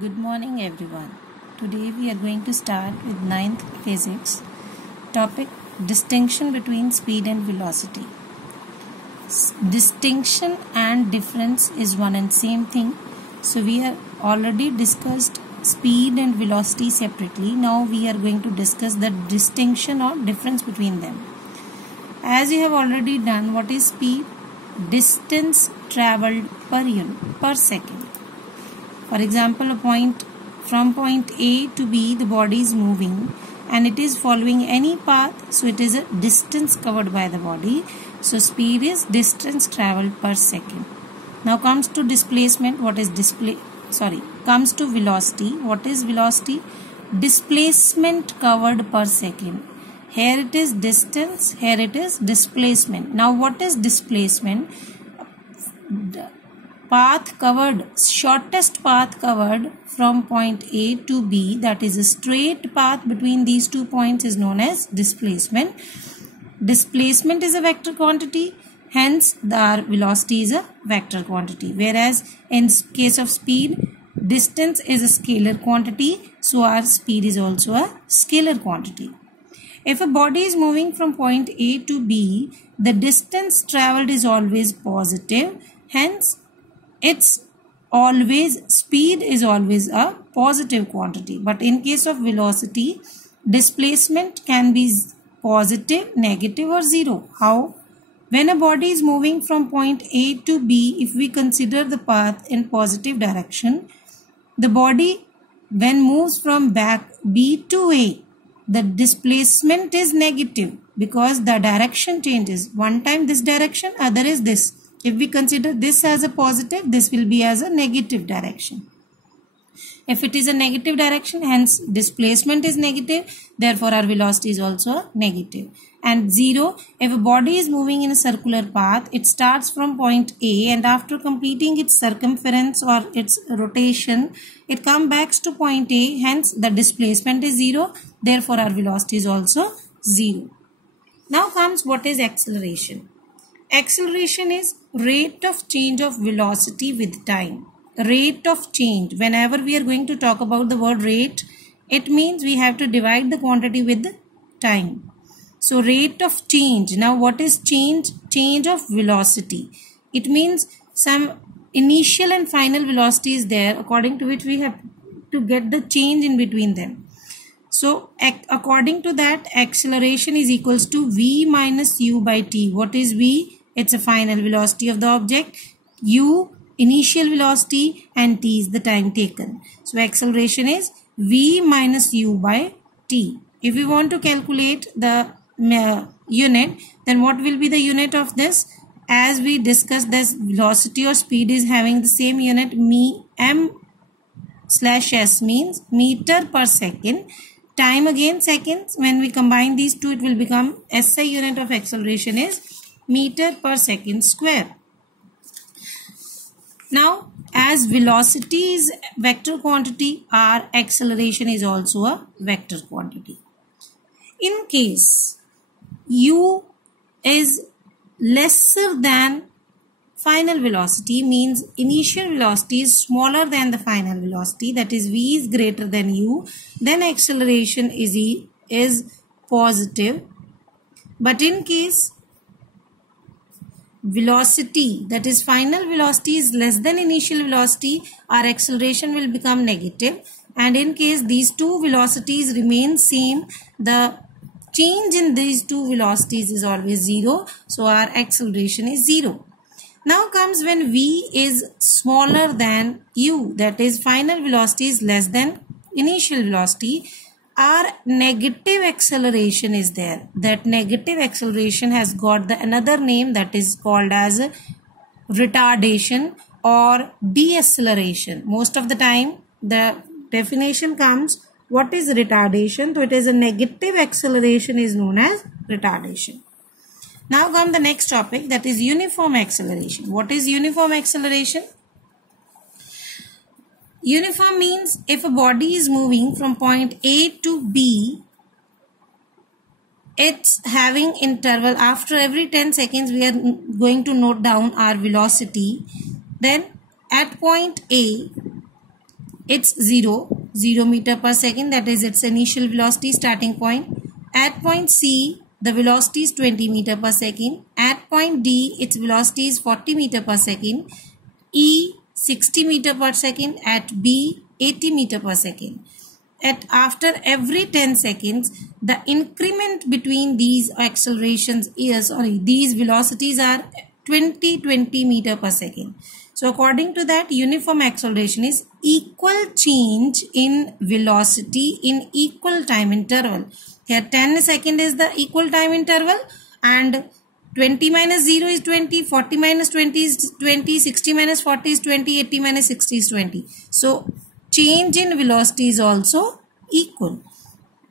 Good morning everyone. Today we are going to start with 9th physics. Topic: distinction between speed and velocity. Distinction and difference is one and same thing. So we have already discussed speed and velocity separately. Now we are going to discuss the distinction or difference between them. As you have already done, what is speed? Distance traveled per second. For example, from point A to B, the body is moving and it is following any path, so it is a distance covered by the body. So speed is distance traveled per second. Now comes to displacement. Comes to velocity. What is velocity? Displacement covered per second. Here it is distance, here it is displacement. Now what is displacement? Path covered, shortest path covered from point A to B, that is a straight path between these 2 points, is known as displacement. Displacement is a vector quantity, hence our velocity is a vector quantity. Whereas in case of speed, distance is a scalar quantity, so our speed is also a scalar quantity. If a body is moving from point A to B, the distance traveled is always positive, hence speed is always a positive quantity. But in case of velocity, displacement can be positive, negative or zero. How? When a body is moving from point A to B, if we consider the path in positive direction, the body when moves from back B to A, the displacement is negative because the direction changes. One time this direction, other is this. If we consider this as a positive, this will be as a negative direction. If it is a negative direction, hence displacement is negative, therefore our velocity is also negative. And zero, if a body is moving in a circular path, it starts from point A and after completing its circumference or its rotation, it comes back to point A, hence the displacement is zero, therefore our velocity is also zero. Now comes what is acceleration. Acceleration is rate of change of velocity with time. Rate of change. Whenever we are going to talk about the word rate, it means we have to divide the quantity with the time. So rate of change. Now what is change? Change of velocity. It means some initial and final velocity is there, according to which we have to get the change in between them. So according to that, acceleration is equals to V minus U by T. What is V? It's a final velocity of the object. U, initial velocity, and T is the time taken. So acceleration is V minus U by T. If we want to calculate the unit, then what will be the unit of this? As we discussed, this velocity or speed is having the same unit. M/s means meter per second. Time again seconds. When we combine these two, it will become SI unit of acceleration is meter per second square. Now, as velocity is vector quantity, our acceleration is also a vector quantity. In case U is lesser than final velocity, means initial velocity is smaller than the final velocity, that is V is greater than U, then acceleration is positive. But in case velocity, that is final velocity, is less than initial velocity, our acceleration will become negative. And in case these two velocities remain same, the change in these two velocities is always zero, so our acceleration is zero. Now comes when V is smaller than U, that is final velocity is less than initial velocity, our negative acceleration is there. That negative acceleration has got another name, that is called as retardation or deceleration. Most of the time the definition comes, what is retardation? So it is a negative acceleration is known as retardation. Now come the next topic, that is uniform acceleration. What is uniform acceleration? Uniform means if a body is moving from point A to B, it's having interval. After every 10 seconds, we are going to note down our velocity. Then at point A, it's 0 meter per second, that is its initial velocity starting point. At point C, the velocity is 20 meter per second. At point D, its velocity is 40 meter per second. E, 60 meter per second. At B, 80 meter per second. After every 10 seconds, the increment between these accelerations is, these velocities are 20 meter per second. So according to that, uniform acceleration is equal change in velocity in equal time interval. Here 10 second is the equal time interval, and 20 minus 0 is 20, 40 minus 20 is 20, 60 minus 40 is 20, 80 minus 60 is 20. So change in velocity is also equal.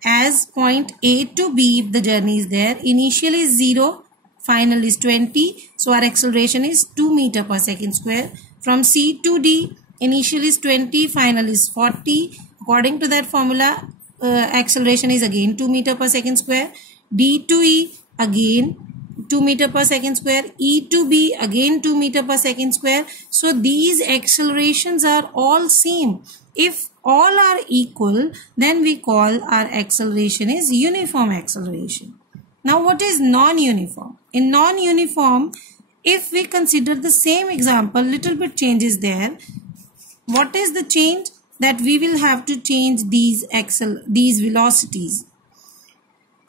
As point A to B, if the journey is there, initial is 0, final is 20. So our acceleration is 2 meter per second square. From C to D, initial is 20, final is 40. According to that formula, acceleration is again 2 meter per second square. D to E, again 2 meter per second square. E to B, again 2 meter per second square. So these accelerations are all same. If all are equal, then we call our acceleration is uniform acceleration. Now what is non-uniform? In non-uniform, if we consider the same example, little bit change is there. What is the change? That we will have to change these velocities.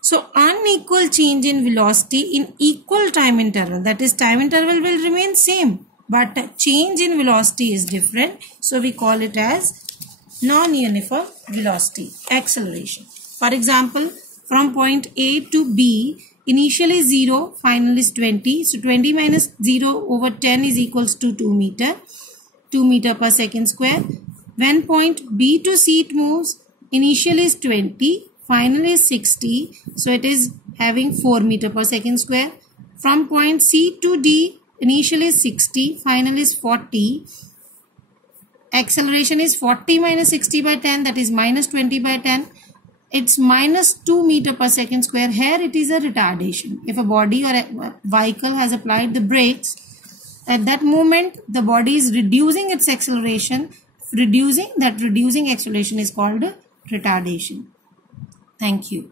So unequal change in velocity in equal time interval, that is time interval will remain same, but change in velocity is different. So we call it as non-uniform velocity acceleration. For example, from point A to B, initially 0, final is 20. So 20 minus 0 over 10 is equals to 2 meter per second square. When point B to C it moves, initial is 20, final is 60. So it is having 4 meter per second square. From point C to D, initial is 60, final is 40. Acceleration is 40 minus 60 by 10, that is minus 20 by 10. It's minus 2 meter per second square. Here it is a retardation. If a body or a vehicle has applied the brakes, at that moment the body is reducing its acceleration. Reducing acceleration is called retardation. Thank you.